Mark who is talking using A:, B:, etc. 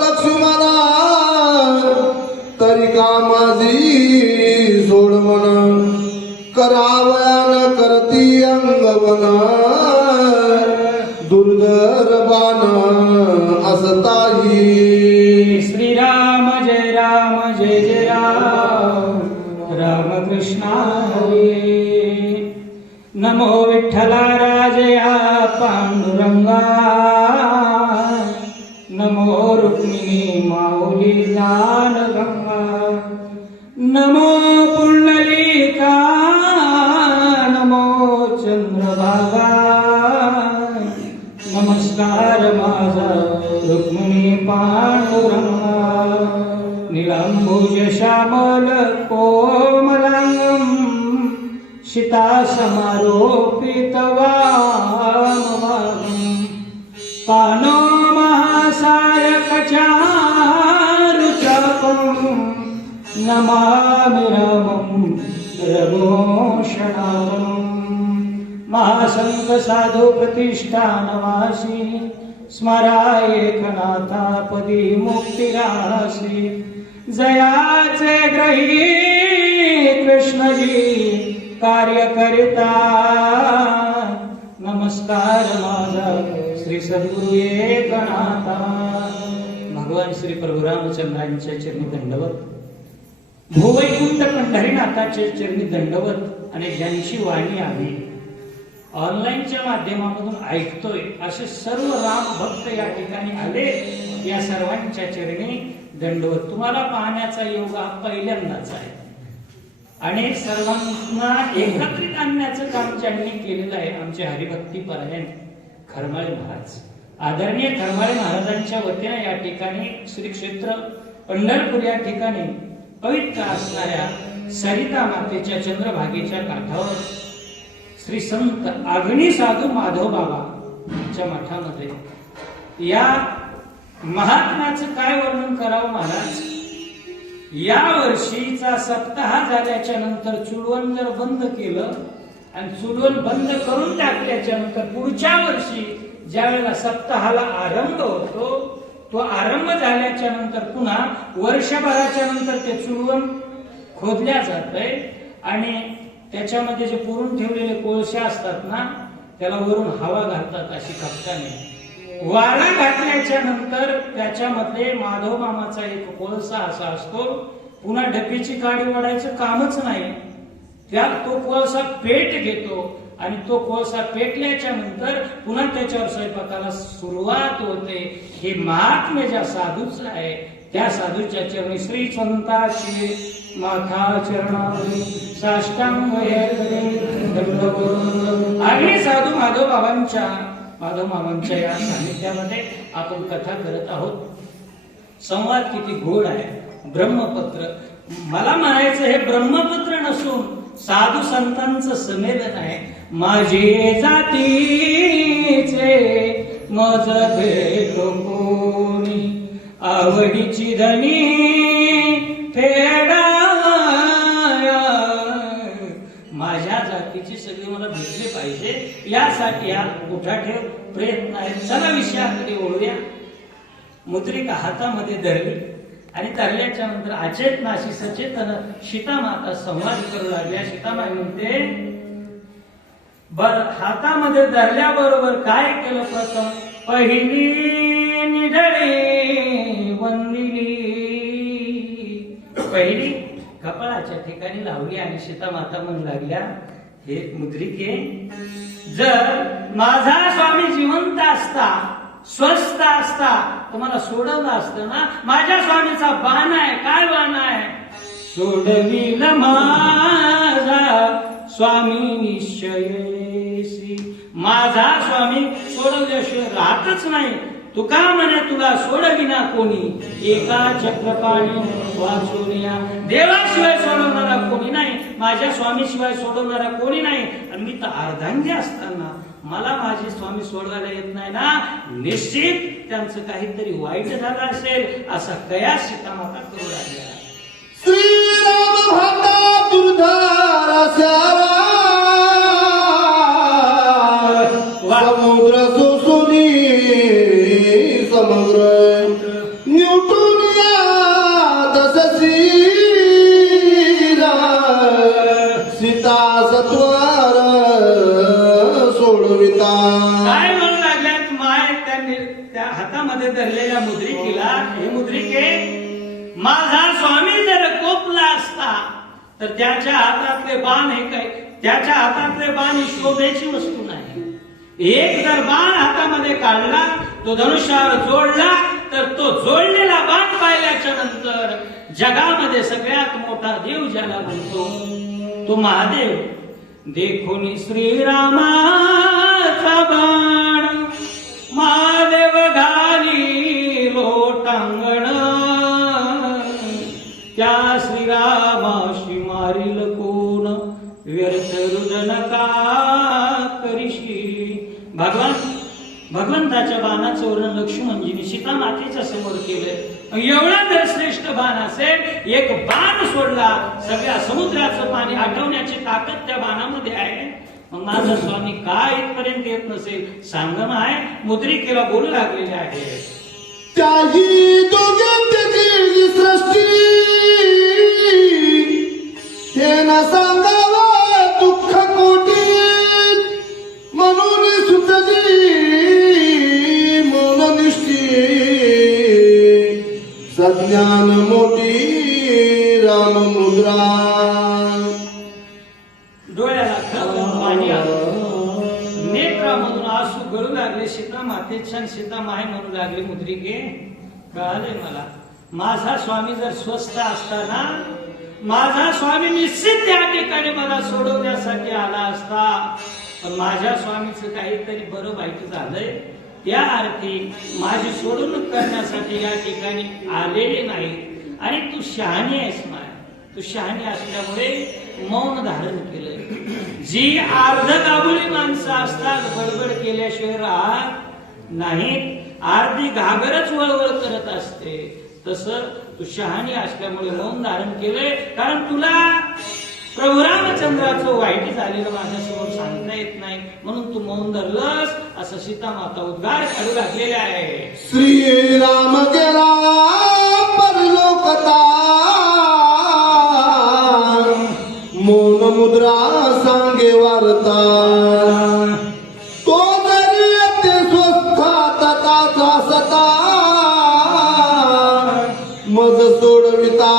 A: लक्ष्मणा तरी का माझी
B: रुक्मिणी माऊली जान गंगा. नमो पुंडलिका नमो चंद्रभागा. नमस्कार माझा रुक्मिणी पांडुरंगा. निलंबुज श्यामल कोमलांगम. शिता समारोपित वामभागम् पानो नमामि रामं रघोषणाम् महासङ्गसाधु प्रतिष्ठानवासि प्रतिष्ठानवासी स्मरायेकनाथापदी मुक्तिरासि जयाचे ग्रही कृष्णजी कार्यकर्ता। नमस्कार माझा श्री सद्गुरु एकनाथा। भगवान श्री प्रभुरामचंद्रांच्या चरणी दंडवत। भूवैकुंठ पंढरीनाथाच्या चरणी दंडवत आणि ज्यांची वाणी आम्ही ऑनलाईनच्या माध्यमामधून ऐकतोय असे सर्व राम भक्त या ठिकाणी आले या सर्वांच्या चरणी दंडवत. तुम्हाला पाहण्याचा योग हा पहिल्यांदाच आहे. आणि सर्वांना एकत्रित आणण्याचं काम ज्यांनी केलेलं आहे आमचे हरिभक्ती परायण खरमाळे महाराज. आदरणीय खरमाळे महाराजांच्या वतीने या ठिकाणी श्री क्षेत्र पंढरपूर या ठिकाणी पवित्र असणाऱ्या सरिता मातेच्या चंद्रभागेच्या काठावर श्री संत अग्नी साधू माधव बाबा यांच्या मठामध्ये या महात्म्याचं काय वर्णन करावं महाराज? या वर्षीचा सप्ताह झाल्याच्यानंतर चुडवण जर बंद केलं आणि चुडवण बंद करून टाकल्याच्या नंतर पुढच्या वर्षी ज्या वेळेला सप्ताहाला आरंभ होतो तो आरंभ झाल्याच्यानंतर पुन्हा वर्षभराच्या नंतर ते चुलवण खोदल्या जातंय. आणि त्याच्यामध्ये जे पुरून ठेवलेले कोळशे असतात ना त्याला वरून हवा घालतात अशी कप्ताने. वारा घातल्याच्या नंतर त्याच्यामध्ये माधव मामाचा एक कोळसा असा असतो पुन्हा डबीची काडी वाढायचं कामच नाही. त्यात तो कोळसा पेट घेतो. आणि तो कोळसा पेटल्याच्या नंतर पुन्हा त्याच्यावर स्वयंपाकाला सुरुवात होते. हे महात्म्य ज्या साधूच आहे त्या साधूच्या चरणी श्री संताची माथा चरणावरी साष्टांग आणि साधू माधव बाबांच्या माधव मामांच्या या सानिध्यामध्ये आपण कथा करत आहोत. संवाद किती गोड आहे. ब्रह्मपत्र. मला म्हणायचं हे ब्रह्मपत्र नसून साधू संतांचं संमेलन आहे. माझे जातीचे मज कोणी आवडीची धनी फेडाया. माझ्या जातीची सगळी मला भेटले पाहिजे. यासाठी हा उठाठेव प्रयत्न आहे. चला विषयाकडे ओढूया मुद्रिका हातामध्ये धरली आणि धरल्याच्या नंतर अचेतनाशी सचेतन सीतामाता संवाद करू लागल्या. सीतामाई म्हणते बर हातामध्ये धरल्याबरोबर काय केलं प्रथम? पहिली निधळी वंदिली पहिली कपाळाच्या ठिकाणी लावली आणि सीतामाता म्हणू लागल्या हे मुद्रिके जर माझा स्वामी जिवंत असता स्वस्थ असता तुम्हाला सोडवलं असतं ना? माझ्या स्वामीचा बाण आहे काय बाण आहे? सोडविल माझा स्वामी निश्चय. श्री माझा स्वामी सोडवल्याशिवाय राहतच नाही. तुका म्हणे तुला सोडविना कोणी. एका चक्रपाणी वाचोनिया देवाशिवाय सोडवणारा कोणी नाही. माझ्या स्वामीशिवाय सोडवणारा कोणी नाही. आणि मी तर अर्धांगी असताना. मला माझे स्वामी सोडवायला येत नाही ना. निश्चित त्यांचं काहीतरी वाईट झालं असेल असा कया सीतामाता करू लागल्या
A: श्रीराम भाता दुर्धारा मंगर न्यूटून सीता सत्वार काय म्हणू लागल्यात?
B: माय त्या हातामध्ये धरलेल्या मुद्रिकेला. हे मुद्रिके माझा स्वामी जर कोपला असता तर त्याच्या हातातले बाण हे काय? त्याच्या हातातले बाण ही शोभेची वस्तू नाही. एक जर बाण हातामध्ये काढला तो धनुष्यावर जोडला तर तो जोडलेला बाण पाहिल्याच्या नंतर जगामध्ये सगळ्यात मोठा देव ज्याला म्हणतो तो महादेव. देखून श्रीरामाचा बाण महादेव घाली लोटांगण. त्या श्रीरामाशी मारील कोण? व्यर्थ रुजन भगवंताच्या बाणाचं वर्णन लक्ष्मणजीने सीता मातेच्या समोर केलंय. एवढा जर श्रेष्ठ बाण असेल एक बाण सोडला सगळ्या समुद्राचं पाणी आठवण्याची ताकद त्या बाणामध्ये आहे. मग माझा स्वामी का इथपर्यंत येत नसेल सांगम आहे मुद्रिकेला बोलू लागलेले आहे.
A: त्याही दोघांची सृष्टी हे नसा सज्ञान मोठी राम मुद्रा.
B: डोळ्याला खळून पाणी आलं. नेत्रामधून आसू गळू लागले सीता मातेच्या सीता माय म्हणू लागले मुद्रिके. कळाले मला माझा स्वामी जर स्वस्त असताना माझा स्वामी निश्चित त्या ठिकाणी मला सोडवण्यासाठी आला असता पण माझ्या स्वामीचं काहीतरी बरं वाईट झालंय. त्या अर्थी माझी सोडवणूक करण्यासाठी या ठिकाणी आलेले नाही. आणि तू शहाणी आहेस माय. तू शहाणी असल्यामुळे मौन धारण केलंय. जी अर्ध काबुली माणसं असतात बडबड केल्याशिवाय राहत नाहीत. अर्धी घागरच वळवळ करत असते. तसं तू शहाणी असल्यामुळे मौन धारण केलंय. कारण तुला प्रभू रामचंद्राचं वाईट झालेलं माझ्यासमोर सांगता येत नाही. म्हणून तू मौन धरलंस असं सीता माता उद्गार काढू लागलेले आहे.
A: श्री राम गेला परलोकता. मौन मुद्रा सांगे वार्ता. तो जरी ते स्वस्थ तथाचा सता मज सोडविता.